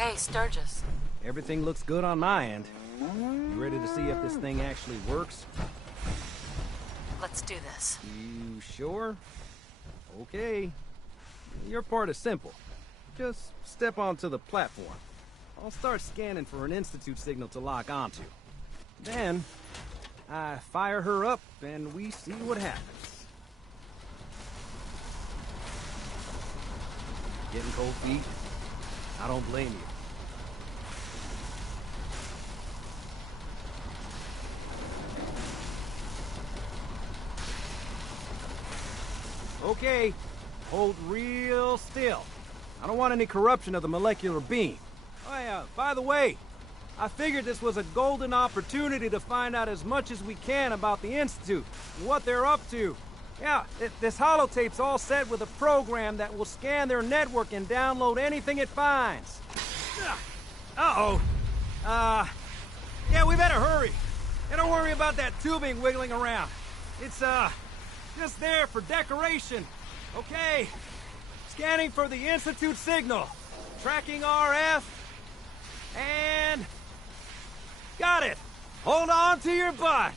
Hey, Sturgis. Everything looks good on my end. You ready to see if this thing actually works? Let's do this. You sure? Okay. Your part is simple. Just step onto the platform. I'll start scanning for an Institute signal to lock onto. Then, I fire her up and we see what happens. Getting cold feet? I don't blame you. Okay, hold real still. I don't want any corruption of the molecular beam. Oh yeah, by the way, I figured this was a golden opportunity to find out as much as we can about the Institute, what they're up to. Yeah, this holotape's all set with a program that will scan their network and download anything it finds. Uh-oh. Yeah, we better hurry. And don't worry about that tubing wiggling around. It's, just there for decoration. Okay. Scanning for the Institute signal. Tracking RF. And... got it. Hold on to your butt.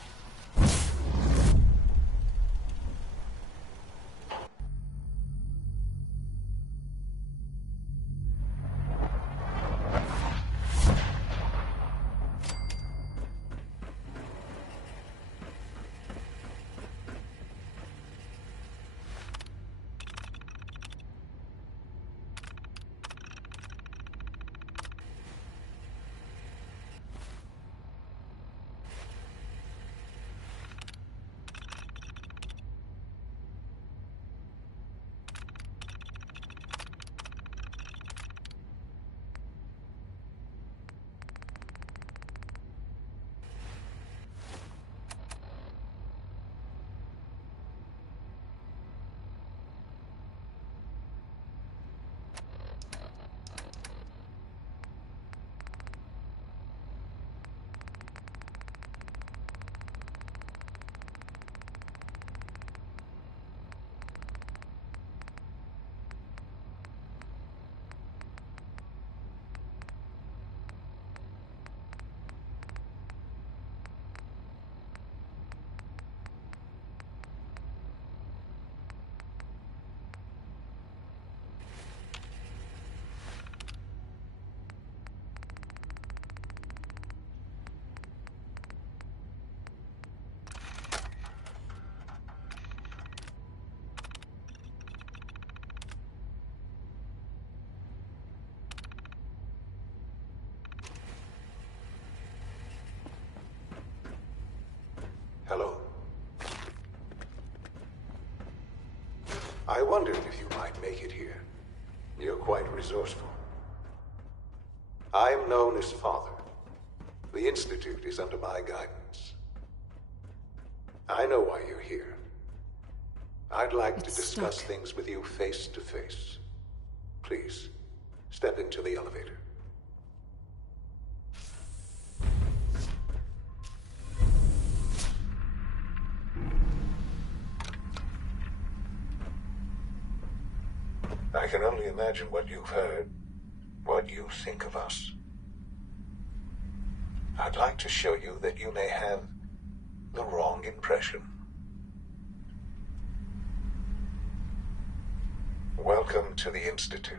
Hello. I wondered if you might make it here. You're quite resourceful. I'm known as Father. The Institute is under my guidance. I know why you're here. I'd like to discuss things with you face to face. Please, step into the elevator. I can only imagine what you've heard, what you think of us. I'd like to show you that you may have the wrong impression. Welcome to the Institute.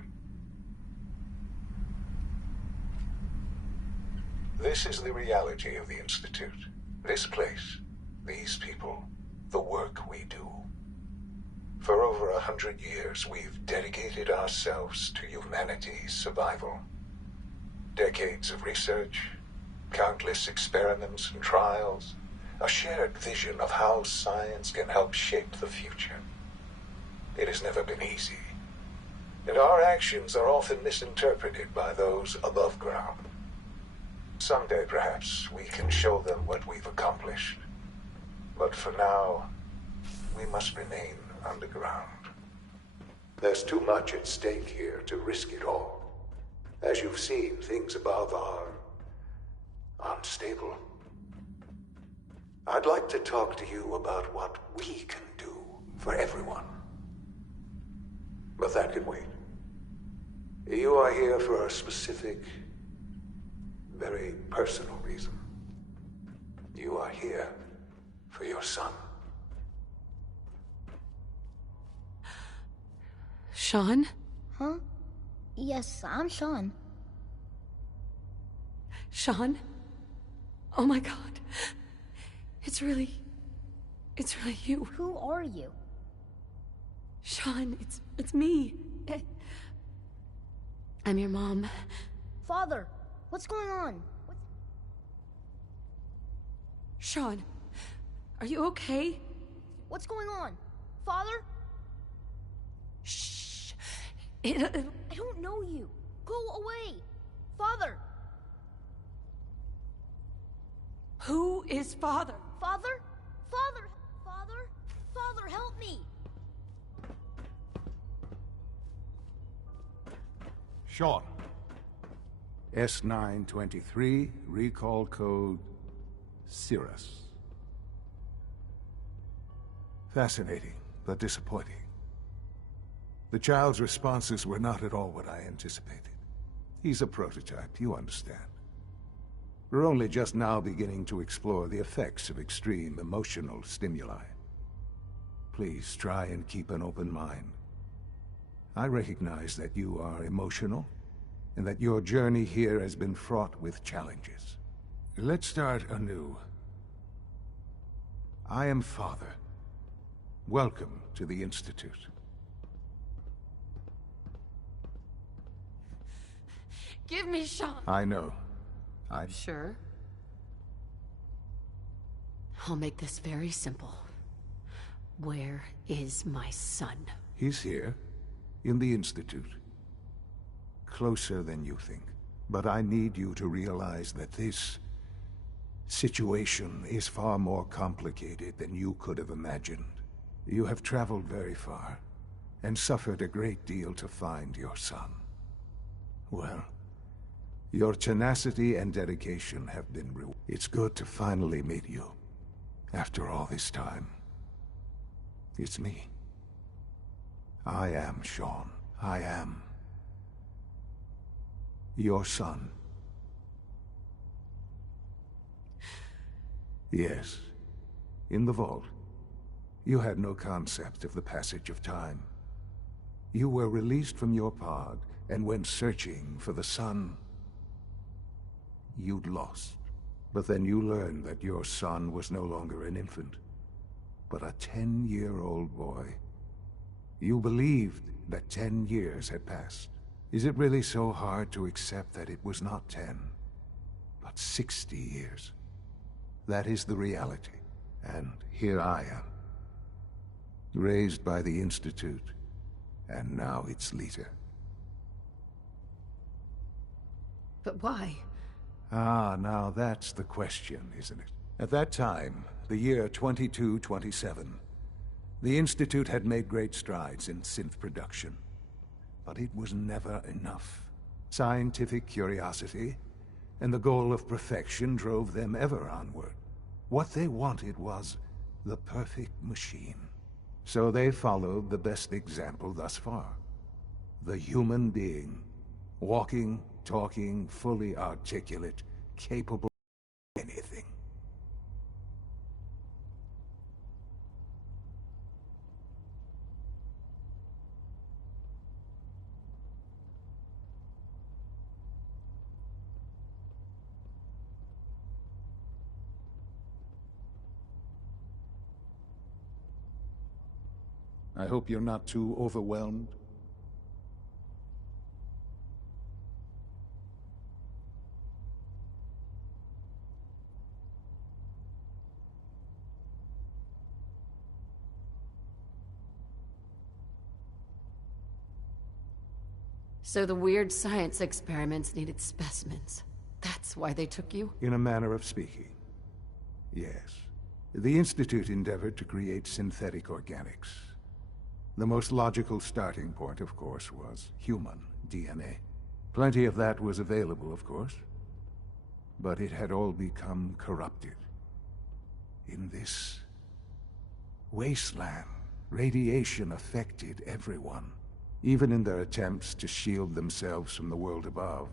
This is the reality of the Institute. This place, these people, the work we do. For over 100 years, we've dedicated ourselves to humanity's survival. Decades of research, countless experiments and trials, a shared vision of how science can help shape the future. It has never been easy, and our actions are often misinterpreted by those above ground. Someday, perhaps, we can show them what we've accomplished. But for now, we must remain underground. There's too much at stake here to risk it all. As you've seen, things above are unstable. I'd like to talk to you about what we can do for everyone. But that can wait. You are here for a specific, very personal reason. You are here for your son. Sean? Huh? Yes, I'm Sean. Sean? Oh my god. It's really you. Who are you? Sean, it's me. I'm your mom. Father, what's going on? Sean, are you okay? What's going on? Father? Shh. I don't know you. Go away. Father! Who is father? Father? Father! Father? Father, help me! Sean. S923, recall code Cirrus. Fascinating, but disappointing. The child's responses were not at all what I anticipated. He's a prototype, you understand. We're only just now beginning to explore the effects of extreme emotional stimuli. Please try and keep an open mind. I recognize that you are emotional, and that your journey here has been fraught with challenges. Let's start anew. I am Father. Welcome to the Institute. Give me Sean. I know. Sure. I'll make this very simple. Where is my son? He's here, in the Institute. Closer than you think. But I need you to realize that this situation is far more complicated than you could have imagined. You have traveled very far, and suffered a great deal to find your son. Well, your tenacity and dedication have been rewarded. It's good to finally meet you, after all this time. It's me. I am Sean. I am your son. Yes, in the vault. You had no concept of the passage of time. You were released from your pod and went searching for the son you'd lost. But then you learned that your son was no longer an infant, but a 10-year-old boy. You believed that 10 years had passed. Is it really so hard to accept that it was not 10, but 60 years? That is the reality, and here I am. Raised by the Institute, and now its leader. But why? Ah, now that's the question, isn't it? At that time, the year 2227, the Institute had made great strides in synth production. But it was never enough. Scientific curiosity and the goal of perfection drove them ever onward. What they wanted was the perfect machine. So they followed the best example thus far. The human being. Walking, talking, fully articulate, capable of anything. I hope you're not too overwhelmed. So the weird science experiments needed specimens. That's why they took you? In a manner of speaking. Yes. The Institute endeavored to create synthetic organics. The most logical starting point, of course, was human DNA. Plenty of that was available, of course. But it had all become corrupted. In this wasteland, radiation affected everyone. even in their attempts to shield themselves from the world above.